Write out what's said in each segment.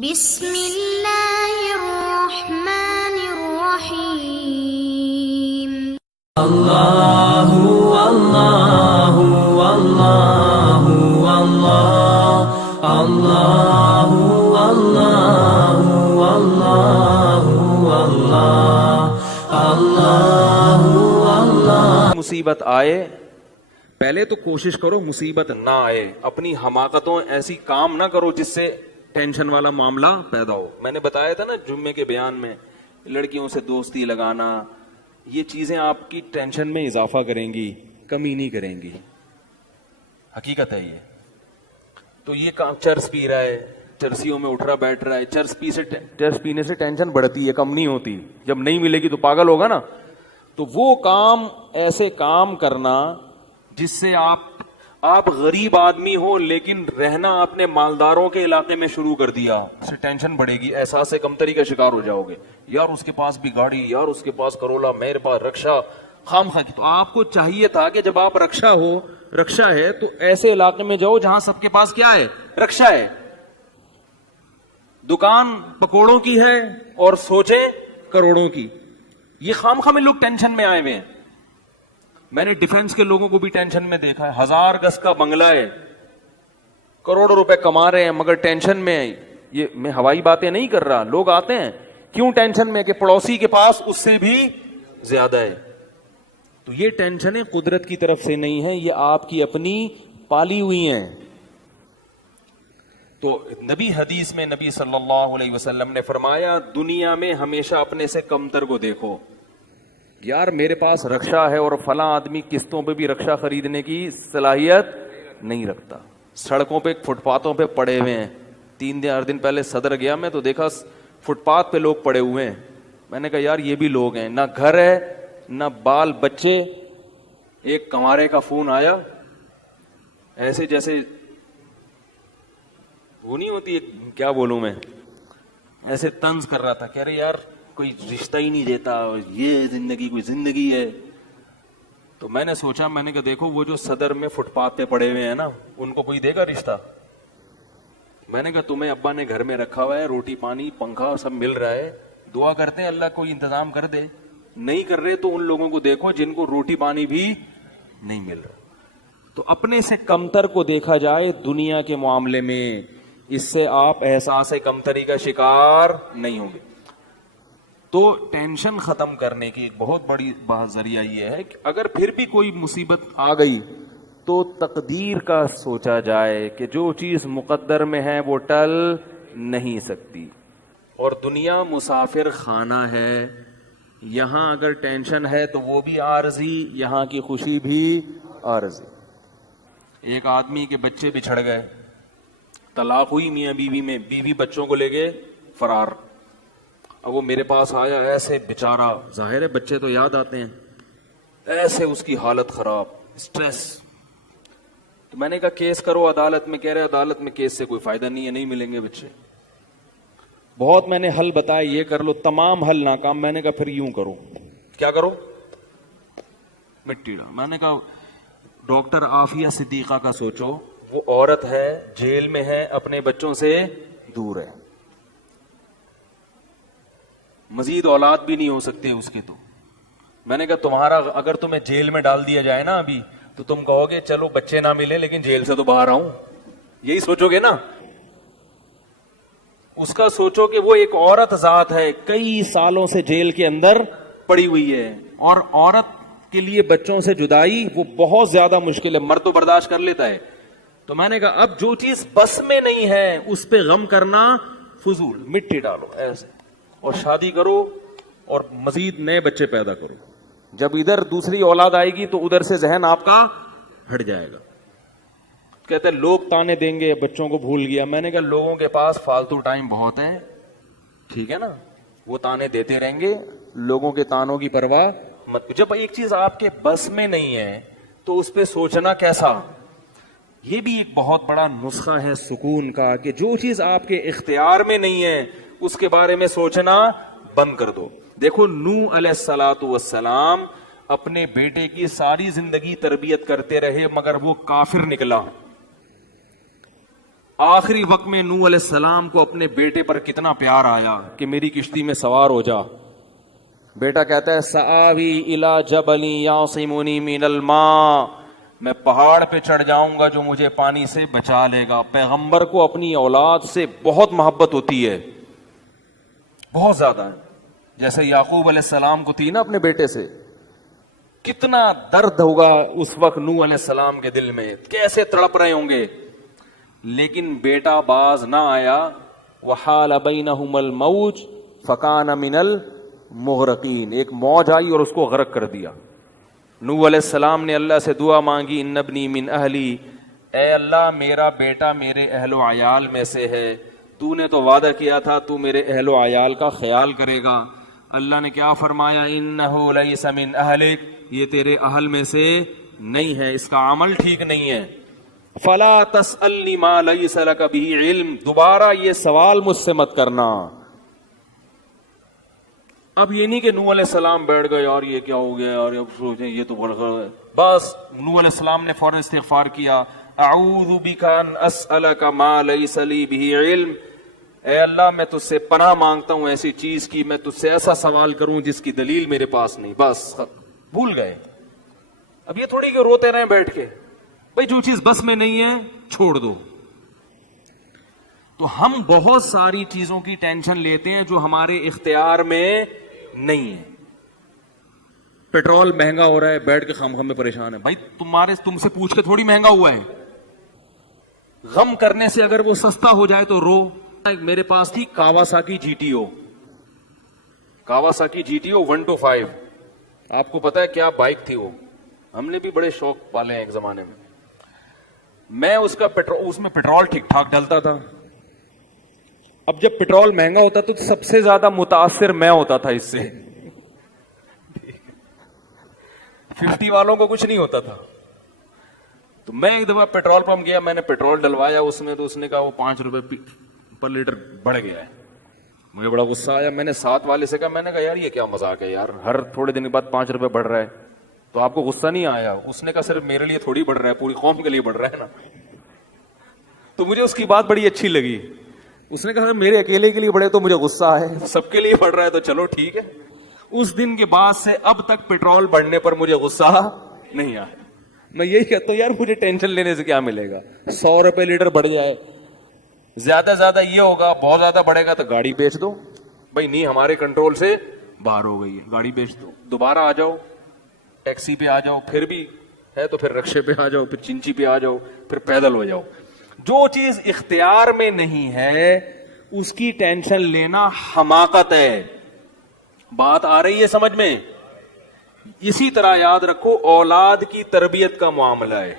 بسم اللہ الرحمن الرحیم اللہ اللہ اللہ اللہ اللہ اللہ اللہ اللہ مصیبت آئے پہلے تو کوشش کرو مصیبت نہ آئے. اپنی حماقتوں ایسی کام نہ کرو جس سے ٹینشن والا معاملہ پیدا ہو. میں نے بتایا تھا نا جمعے کے بیان میں, لڑکیوں سے دوستی لگانا, یہ چیزیں آپ کی ٹینشن میں اضافہ کریں گی, کمی نہیں کریں گی. حقیقت ہے یہ. تو یہ کام چرس پی رہا ہے, چرسیوں میں اٹھ رہا بیٹھ رہا ہے, چرس پینے سے ٹینشن بڑھتی ہے, کم نہیں ہوتی. جب نہیں ملے گی تو پاگل ہوگا نا. تو وہ کام, ایسے کام کرنا جس سے آپ غریب آدمی ہو لیکن رہنا اپنے مالداروں کے علاقے میں شروع کر دیا, اس سے ٹینشن بڑھے گی, احساس کمتری کا شکار ہو جاؤ گے. یار اس کے پاس بھی گاڑی, یار اس کے پاس کرولا, میرے پاس رکشا, خامخواہ کی. تو آپ کو چاہیے تھا کہ جب آپ رکشا ہے تو ایسے علاقے میں جاؤ جہاں سب کے پاس کیا ہے, رکشا ہے, دکان پکوڑوں کی ہے اور سوچیں کروڑوں کی. یہ خامخواہ میں لوگ ٹینشن میں آئے ہوئے ہیں. میں نے ڈیفنس کے لوگوں کو بھی ٹینشن میں دیکھا ہے. 1000 گز کا بنگلہ ہے, کروڑوں روپے کما رہے ہیں مگر ٹینشن میں. یہ میں ہوائی باتیں نہیں کر رہا, لوگ آتے ہیں کیوں ٹینشن میں کہ پڑوسی کے پاس اس سے بھی زیادہ ہے. تو یہ ٹینشنیں قدرت کی طرف سے نہیں ہیں, یہ آپ کی اپنی پالی ہوئی ہیں. تو نبی حدیث میں نبی صلی اللہ علیہ وسلم نے فرمایا دنیا میں ہمیشہ اپنے سے کمتر کو دیکھو. یار میرے پاس رکشا ہے اور فلاں آدمی قسطوں پہ بھی رکشا خریدنے کی صلاحیت نہیں رکھتا. سڑکوں پہ فٹ پاتھوں پہ پڑے ہوئے ہیں. 3 دن پہلے صدر گیا میں تو دیکھا فٹ پاتھ پہ لوگ پڑے ہوئے ہیں. میں نے کہا یار یہ بھی لوگ ہیں, نہ گھر ہے نہ بال بچے. ایک کمارے کا فون آیا, ایسے جیسے وہ نہیں ہوتی, کیا بولوں میں, ایسے طنز کر رہا تھا, کہہ رہے یار کوئی رشتہ ہی نہیں دیتا, یہ زندگی کوئی زندگی ہے. تو میں نے سوچا, میں نے کہا دیکھو وہ جو صدر میں فٹ پاتھ پہ پڑے ہوئے ہیں نا, ان کو کوئی دے گا رشتہ؟ میں نے کہا تمہیں ابا نے گھر میں رکھا ہوا ہے, روٹی پانی پنکھا سب مل رہا ہے, دعا کرتے ہیں اللہ کوئی انتظام کر دے. نہیں کر رہے تو ان لوگوں کو دیکھو جن کو روٹی پانی بھی نہیں مل رہا. تو اپنے سے کمتر کو دیکھا جائے دنیا کے معاملے میں, اس سے آپ احساس کمتری کا شکار نہیں ہوں گے. تو ٹینشن ختم کرنے کی ایک بہت بڑی ذریعہ یہ ہے کہ اگر پھر بھی کوئی مصیبت آ گئی تو تقدیر کا سوچا جائے کہ جو چیز مقدر میں ہے وہ ٹل نہیں سکتی. اور دنیا مسافر خانہ ہے, یہاں اگر ٹینشن ہے تو وہ بھی عارضی, یہاں کی خوشی بھی عارضی. ایک آدمی کے بچے بچھڑ گئے, طلاق ہوئی میاں بیوی میں, بیوی بچوں کو لے گئے فرار. اب وہ میرے پاس آیا, ایسے بیچارہ, ظاہر ہے بچے تو یاد آتے ہیں, ایسے اس کی حالت خراب, سٹریس. تو میں نے کہا کیس کرو عدالت میں. کہہ رہے عدالت میں کیس سے کوئی فائدہ نہیں ہے, نہیں ملیں گے بچے. بہت میں نے حل بتایا, یہ کر لو, تمام حل ناکام. میں نے کہا پھر یوں کرو. کیا کرو؟ مٹی ڈالو. میں نے کہا ڈاکٹر عافیہ صدیقہ کا سوچو, وہ عورت ہے, جیل میں ہے, اپنے بچوں سے دور ہے, مزید اولاد بھی نہیں ہو سکتے اس کے. تو میں نے کہا تمہارا اگر تمہیں جیل میں ڈال دیا جائے نا ابھی, تو تم کہو گے چلو بچے نہ ملے لیکن جیل سے تو باہر آؤں, یہی سوچو گے نا. اس کا سوچو کہ وہ ایک عورت ذات ہے, کئی سالوں سے جیل کے اندر پڑی ہوئی ہے, اور عورت کے لیے بچوں سے جدائی وہ بہت زیادہ مشکل ہے. مرد تو برداشت کر لیتا ہے. تو میں نے کہا اب جو چیز بس میں نہیں ہے اس پہ غم کرنا فضول, مٹی ڈالو ایسے, اور شادی کرو اور مزید نئے بچے پیدا کرو. جب ادھر دوسری اولاد آئے گی تو ادھر سے ذہن آپ کا ہٹ جائے گا. کہتے ہیں لوگ تانے دیں گے, بچوں کو بھول گیا. میں نے کہا لوگوں کے پاس فالتو ٹائم بہت ہے, ٹھیک ہے نا, وہ تانے دیتے رہیں گے, لوگوں کے تانوں کی پرواہ مت. جب ایک چیز آپ کے بس میں نہیں ہے تو اس پہ سوچنا کیسا. یہ بھی ایک بہت بڑا نسخہ ہے سکون کا کہ جو چیز آپ کے اختیار میں نہیں ہے اس کے بارے میں سوچنا بند کر دو. دیکھو نوح علیہ الصلوۃ والسلام اپنے بیٹے کی ساری زندگی تربیت کرتے رہے مگر وہ کافر نکلا. آخری وقت میں نوح علیہ السلام کو اپنے بیٹے پر کتنا پیار آیا کہ میری کشتی میں سوار ہو جا. بیٹا کہتا ہے سآوی الی جبل یعصمنی من الماء, میں پہاڑ پہ چڑھ جاؤں گا جو مجھے پانی سے بچا لے گا. پیغمبر کو اپنی اولاد سے بہت محبت ہوتی ہے, بہت زیادہ, جیسے یعقوب علیہ السلام کو تھی نا اپنے بیٹے سے. کتنا درد ہوگا اس وقت نوح علیہ السلام کے دل میں, کیسے تڑپ رہے ہوں گے. لیکن بیٹا باز نہ آیا. وحال بینہم الموج فکان من المغرقین, ایک موج آئی اور اس کو غرق کر دیا. نوح علیہ السلام نے اللہ سے دعا مانگی, ان ابنی من اہلی, اے اللہ میرا بیٹا میرے اہل و عیال میں سے ہے, تو نے تو وعدہ کیا تھا تو میرے اہل و عیال کا خیال کرے گا. اللہ نے کیا فرمایا, انہ لیس من اہلک, یہ تیرے اہل میں سے نہیں ہے, اس کا عمل ٹھیک نہیں ہے. فلا تسألنی ما لیس لک بہ علم, دوبارہ یہ سوال مجھ سے مت کرنا. اب یہ نہیں کہ نوح علیہ السلام بیٹھ گئے اور یہ کیا ہو گیا اور اب سوچیں یہ تو بڑھ گئے. بس نوح علیہ السلام نے فوراً استغفار کیا, اعوذ بک ان اسألک ما لیس لی بہ علم, اے اللہ میں تجھ سے پناہ مانگتا ہوں ایسی چیز کی, میں تجھ سے ایسا سوال کروں جس کی دلیل میرے پاس نہیں. بس بھول گئے. اب یہ تھوڑی کہ روتے رہیں بیٹھ کے, بھئی جو چیز بس میں نہیں ہے چھوڑ دو. تو ہم بہت ساری چیزوں کی ٹینشن لیتے ہیں جو ہمارے اختیار میں نہیں ہے. پیٹرول مہنگا ہو رہا ہے, بیٹھ کے خام میں پریشان ہے. بھائی تم سے پوچھ کے تھوڑی مہنگا ہوا ہے. غم کرنے سے اگر وہ سستا ہو جائے تو رو. میرے پاس تھی Kawasaki G T O, Kawasaki G T O 125. آپ کو پتا ہے کیا بائک تھی وہ, ہم نے بھی بڑے شوق پالے ہیں ایک زمانے میں. میں اس میں پیٹرول ٹھیک ٹھاک ڈلتا تھا. اب جب پیٹرول مہنگا ہوتا تو سب سے زیادہ متاثر میں ہوتا تھا اس سے. 50 والوں کو کچھ نہیں ہوتا تھا. تو میں ایک دفعہ پیٹرول پمپ گیا, میں نے پیٹرول ڈلوایا اس میں, تو اس نے کہا وہ 5 روپے پر لیٹر بڑھ گیا ہے. مجھے بڑا غصہ آیا. میں نے ساتھ والے سے کہا, میں نے کہا یار یہ کیا مذاق ہے یار, ہر تھوڑے دن کے بعد 5 روپے بڑھ رہا ہے, تو آپ کو غصہ نہیں آیا؟ اس نے کہا صرف میرے لیے تھوڑی بڑھ رہا ہے, پوری قوم کے لیے بڑھ رہا ہے نا. تو مجھے اس کی بات بڑی اچھی لگی. اس نے کہا میرے اکیلے کے لیے بڑھے تو مجھے غصہ آئے, سب کے لیے بڑھ رہا ہے تو چلو ٹھیک ہے. اس دن کے بعد سے اب تک پیٹرول بڑھنے پر مجھے غصہ نہیں آیا. میں یہی کہتا ہوں یار مجھے ٹینشن لینے سے کیا ملے گا. 100 روپے لیٹر بڑھ جائے, زیادہ زیادہ یہ ہوگا, بہت زیادہ بڑھے گا تو گاڑی بیچ دو. بھائی نہیں, ہمارے کنٹرول سے باہر ہو گئی ہے, گاڑی بیچ دو, دوبارہ آ جاؤ, ٹیکسی پہ آ جاؤ, پھر بھی ہے تو پھر رکشے پہ آ جاؤ, پھر چنچی پہ آ جاؤ, پھر پیدل ہو جاؤ. جو چیز اختیار میں نہیں ہے اس کی ٹینشن لینا حماقت ہے. بات آ رہی ہے سمجھ میں؟ اسی طرح یاد رکھو, اولاد کی تربیت کا معاملہ ہے.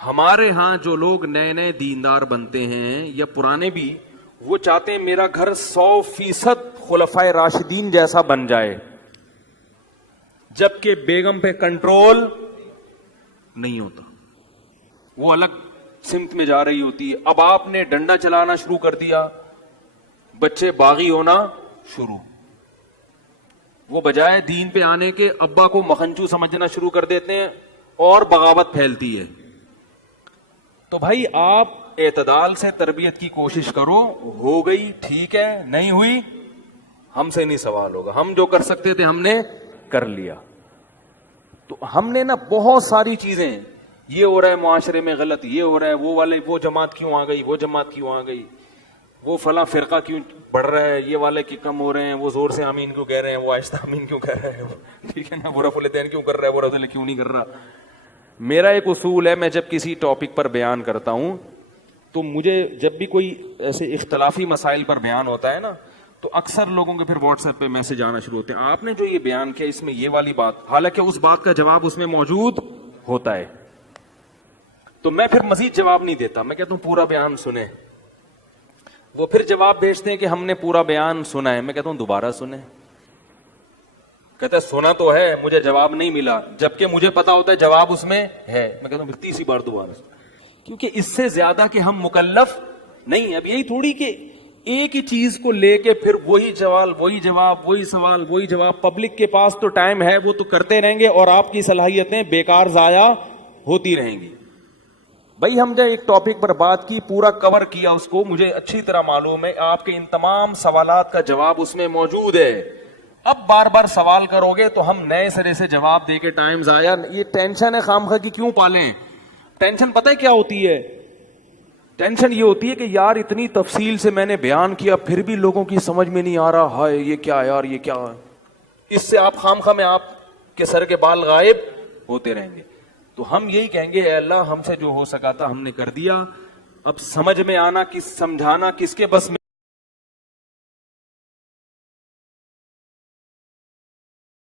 ہمارے ہاں جو لوگ نئے نئے دیندار بنتے ہیں یا پرانے بھی, وہ چاہتے ہیں میرا گھر 100% خلفائے راشدین جیسا بن جائے, جبکہ بیگم پہ کنٹرول نہیں ہوتا, وہ الگ سمت میں جا رہی ہوتی ہے. اب آپ نے ڈنڈا چلانا شروع کر دیا, بچے باغی ہونا شروع. وہ بجائے دین پہ آنے کے ابا کو مکھنچو سمجھنا شروع کر دیتے ہیں اور بغاوت پھیلتی ہے. تو بھائی آپ اعتدال سے تربیت کی کوشش کرو. ہو گئی ٹھیک ہے, نہیں ہوئی ہم سے نہیں سوال ہوگا, ہم جو کر سکتے تھے ہم نے کر لیا. تو ہم نے نا بہت ساری چیزیں, یہ ہو رہا ہے معاشرے میں غلط, یہ ہو رہا ہے, وہ والے وہ جماعت کیوں آ گئی, وہ جماعت کیوں آ گئی, وہ فلاں فرقہ کیوں بڑھ رہا ہے, یہ والے کی کم ہو رہے ہیں, وہ زور سے آمین کیوں کہہ رہے ہیں, وہ آہستہ آمین کیوں کہہ رہے ہیں, ٹھیک ہے نا, وہ رفع الیدین کیوں کر رہا ہے, وہ رفع کیوں نہیں کر رہا. میرا ایک اصول ہے, میں جب کسی ٹاپک پر بیان کرتا ہوں تو مجھے جب بھی کوئی ایسے اختلافی مسائل پر بیان ہوتا ہے نا, تو اکثر لوگوں کے پھر واٹس ایپ پہ میسج آنا شروع ہوتے ہیں, آپ نے جو یہ بیان کیا اس میں یہ والی بات, حالانکہ اس بات کا جواب اس میں موجود ہوتا ہے. تو میں پھر مزید جواب نہیں دیتا, میں کہتا ہوں پورا بیان سنیں. وہ پھر جواب بھیجتے ہیں کہ ہم نے پورا بیان سنا ہے. میں کہتا ہوں دوبارہ سنیں. کہتا ہے سنا تو ہے, مجھے جواب نہیں ملا, جبکہ مجھے پتا ہوتا ہے جواب اس میں ہے. میں کہتا ہوں تیسری بار دوبارہ سنیں, کیونکہ اس سے زیادہ کہ ہم مکلف نہیں. اب یہی تھوڑی کہ ایک ہی چیز کو لے کے پھر وہی سوال, وہی جواب, وہی سوال, وہی جواب. پبلک کے پاس تو ٹائم ہے, وہ تو کرتے رہیں گے اور آپ کی صلاحیتیں بیکار ضائع ہوتی رہیں گی. بھائی ہم نے ایک ٹاپک پر بات کی, پورا کور کیا اس کو, مجھے اچھی طرح معلوم ہے آپ کے ان تمام سوالات کا جواب اس میں موجود ہے. اب بار بار سوال کرو گے تو ہم نئے سرے سے جواب دے کے ٹائم ضائع, یہ ٹینشن ہے خامخواہ کی کیوں پالیں. ٹینشن پتہ ہے کیا ہوتی ہے؟ ٹینشن یہ ہوتی ہے کہ یار اتنی تفصیل سے میں نے بیان کیا پھر بھی لوگوں کی سمجھ میں نہیں آ رہا, ہائے یہ کیا یار, یہ کیا ہے. اس سے آپ خامخواہ میں آپ کے سر کے بال غائب ہوتے رہیں گے. تو ہم یہی کہیں گے اے اللہ ہم سے جو ہو سکا تھا ہم نے کر دیا, اب سمجھ میں آنا کس, سمجھانا کس کے بس میں.